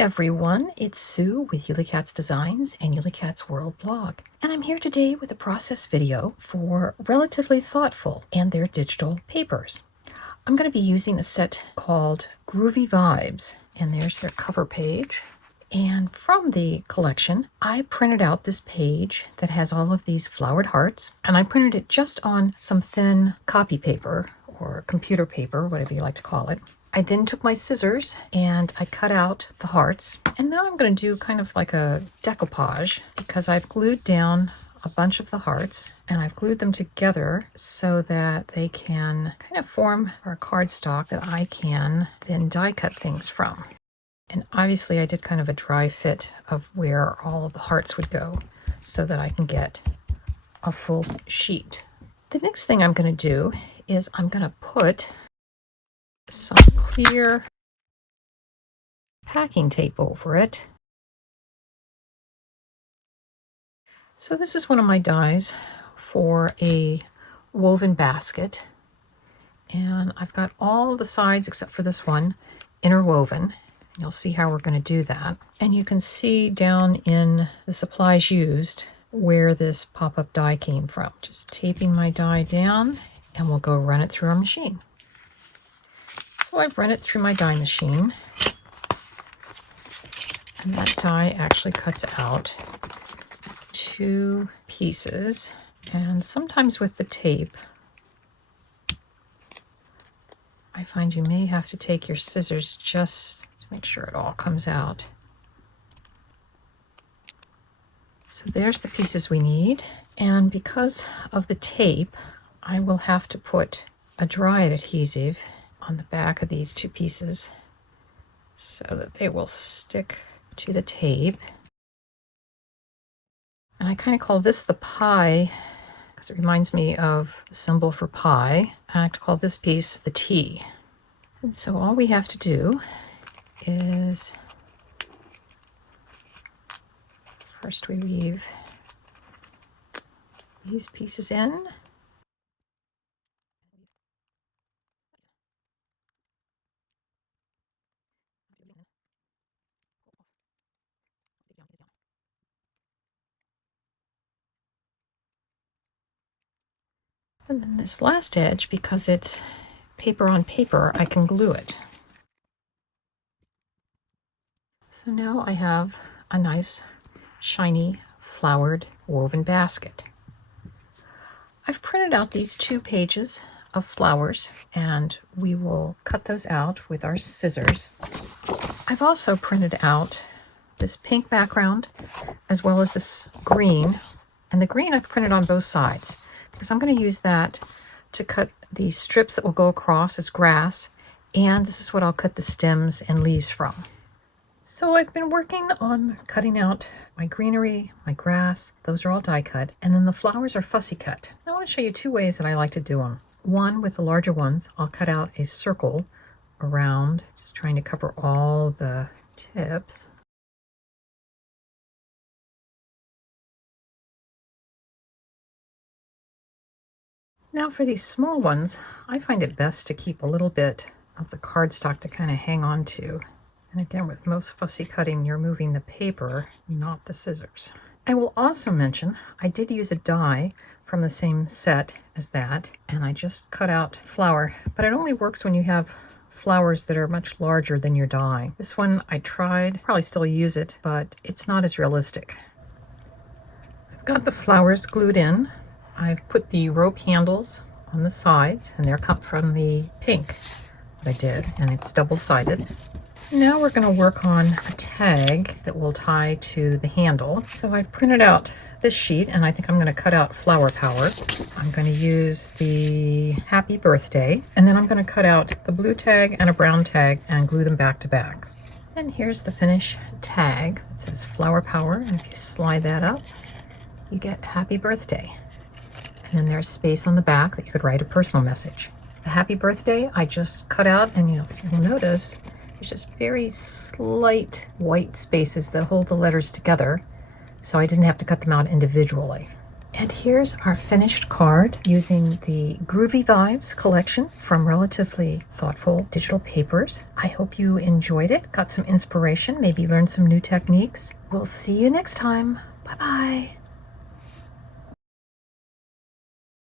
everyone, it's Sue with Ully Designs and Ully World blog, and I'm here today with a process video for Relatively Thoughtful and their digital papers. I'm going to be using a set called Groovy Vibes, and there's their cover page. And from the collection, I printed out this page that has all of these flowered hearts, and I printed it just on some thin copy paper or computer paper, whatever you like to call it. I then took my scissors and I cut out the hearts, and now I'm going to do kind of like a decoupage because I've glued down a bunch of the hearts and I've glued them together so that they can kind of form our cardstock that I can then die cut things from. And obviously I did kind of a dry fit of where all of the hearts would go so that I can get a full sheet. The next thing I'm going to do is I'm going to put some clear packing tape over it. So this is one of my dies for a woven basket, and I've got all the sides except for this one interwoven. You'll see how we're going to do that, and you can see down in the supplies used where this pop-up die came from. Just taping my die down, and we'll go run it through our machine. So I've run it through my die machine, and that die actually cuts out 2 pieces. And sometimes with the tape, I find you may have to take your scissors just to make sure it all comes out. So there's the pieces we need, and because of the tape, I will have to put a dry adhesive on the back of these 2 pieces so that they will stick to the tape. And I kind of call this the pie because it reminds me of the symbol for pi. I like to call this piece the T. And so all we have to do is first we weave these pieces in. And then this last edge, because it's paper on paper, I can glue it. So now I have a nice, shiny, flowered woven basket. I've printed out these 2 pages of flowers, and we will cut those out with our scissors. I've also printed out this pink background as well as this green, and the green I've printed on both sides because I'm going to use that to cut the strips that will go across as grass, and this is what I'll cut the stems and leaves from. So I've been working on cutting out my greenery, my grass. Those are all die cut, and then the flowers are fussy cut. I want to show you 2 ways that I like to do them. One, with the larger ones, I'll cut out a circle around, just trying to cover all the tips. Now for these small ones, I find it best to keep a little bit of the cardstock to kind of hang on to. And again, with most fussy cutting, you're moving the paper, not the scissors. I will also mention, I did use a die from the same set as that, and I just cut out flower, but it only works when you have flowers that are much larger than your die. This one I tried, probably still use it, but it's not as realistic. I've got the flowers glued in. I've put the rope handles on the sides, and they're cut from the pink that I did, and it's double-sided. Now we're going to work on a tag that will tie to the handle. So I've printed out this sheet, and I think I'm going to cut out flower power. I'm going to use the happy birthday, and then I'm going to cut out the blue tag and a brown tag and glue them back to back. And here's the finish tag that says flower power, and if you slide that up, you get happy birthday. And then there's space on the back that you could write a personal message. The happy birthday I just cut out, and you'll notice there's just very slight white spaces that hold the letters together, so I didn't have to cut them out individually. And here's our finished card using the Groovy Vibes collection from Relatively Thoughtful Digital Papers. I hope you enjoyed it, got some inspiration, maybe learned some new techniques. We'll see you next time. Bye-bye.